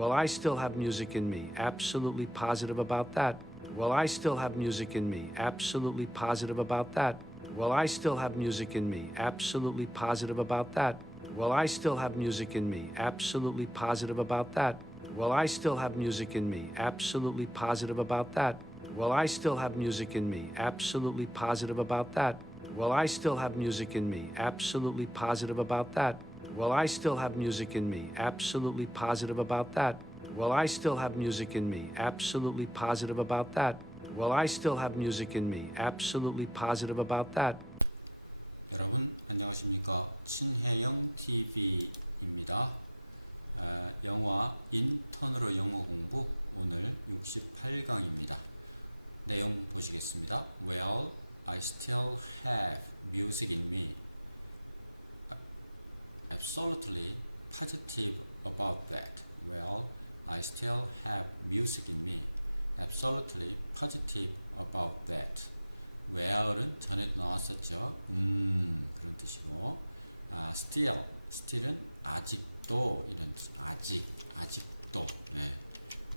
Well, I still have music in me. Absolutely positive about that. Well, I still have music in me. Absolutely positive about that. Well, I still have music in me. Absolutely positive about that. Well, I still have music in me. Absolutely positive about that. Well, I still have music in me. Absolutely positive about that. Well, I still have music in me. Absolutely positive about that. Well, I still have music in me. Absolutely positive about that. Well, I still have music in me. Absolutely positive about that. Well, I still have music in me. Absolutely positive about that. Well, I still have music in me. Absolutely positive about that. 여러분 안녕하십니까? 친혜영 TV입니다. 영화 인턴으로 영어 공부 오늘 68강입니다. 내용 보시겠습니다. Well, I still have music in me. Absolutely positive about that. Well, I still have music in me. Absolutely positive about that. where은 전에도 나왔었죠. 그런 뜻이고, still은 아직도 이런 뜻. 아직도. 네.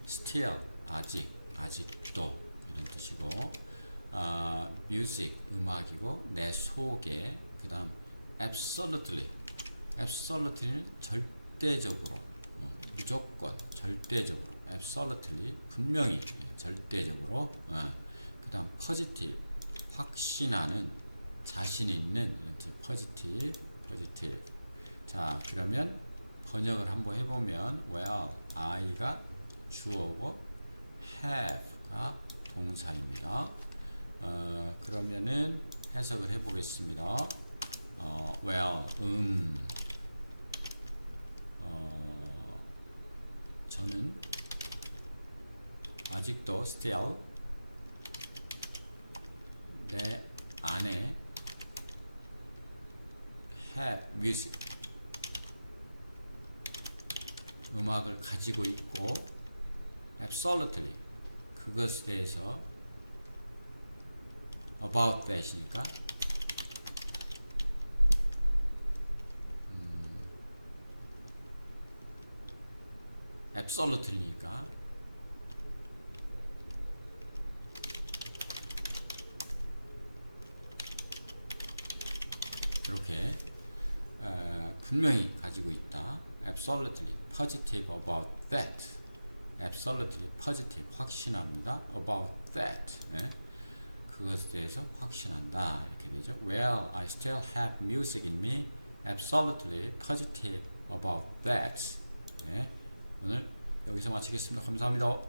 still 아직도 이런 뜻이고, music 음악이고 내 속에 그다음 absolutely는 절대적으로, 무조건, 절대적으로, absolutely 분명히, 절대적으로, 그다음 positive 확신하는, 자신 있는, positive. 자, 그러면 번역을 한번 해보면, well, I가 주어고 have가 동사입니다. 그러면은 해석을 해보겠습니다. well, 저는 아직도 still 내 안에 have music 음악을 가지고 있고 absolutely 그것에 대해서 about that이니까 absolutely니까 이렇게 분명히 가지고 있다. Absolutely positive about that. Absolutely positive 확신합니다. About that. 네? 그것에 대해서 확신한다. 이렇게 되죠. Well, I still have music in me. Absolutely positive about that. 네? 오늘 여기서 마치겠습니다. 감사합니다.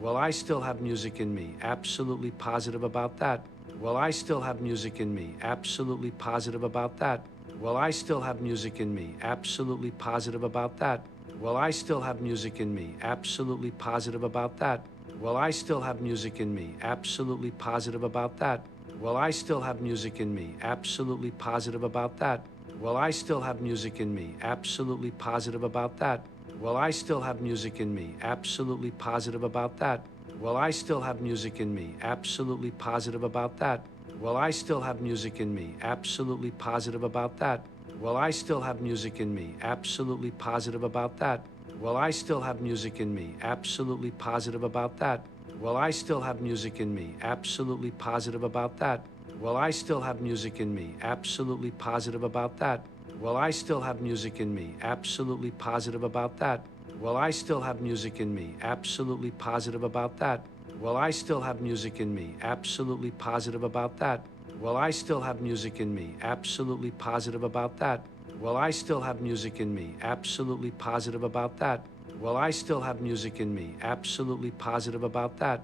Well, I still have music in me. Absolutely positive about that. Well, I still have music in me. Absolutely positive about that. Well, I still have music in me. Absolutely positive about that. Well, I still have music in me. Absolutely positive about that. Well, I still have music in me. Absolutely positive about that. Well, I still have music in me. Absolutely positive about that. Well, I still have music in me. Absolutely positive about that. Well, I still have music in me. Absolutely positive about that. Well, I still have music in me. Absolutely positive about that. Well, I still have music in me. Absolutely positive about that. Well, I still have music in me. Absolutely positive about that. Well, I still have music in me. Absolutely positive about that. Well, I still have music in me. Absolutely positive about that. Well, I still have music in me. Absolutely positive about that. Well, I still have music in me. Absolutely positive about that. Well, I still have music in me. Absolutely positive about that. Well, I still have music in me. Absolutely positive about that. Well, I still have music in me. Absolutely positive about that. Well, I still have music in me. Absolutely positive about that. Well, I still have music in me. Absolutely positive about that.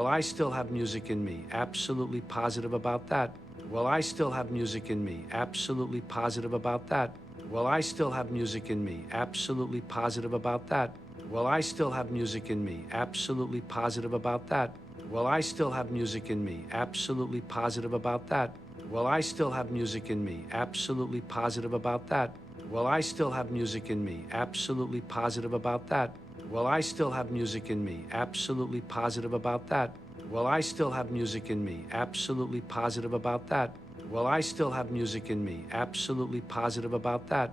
Well, I still have music in me. Absolutely positive about that. Well, I still have music in me. Absolutely positive about that. Well, I still have music in me. Absolutely positive about that. Well, I still have music in me. Absolutely positive about that. Well, I still have music in me. Absolutely positive about that. Well, I still have music in me. Absolutely positive about that. Well, I still have music in me. Absolutely positive about that. Well, I still have music in me. Absolutely positive about that. Well, I still have music in me. Absolutely positive about that. Well, I still have music in me. Absolutely positive about that.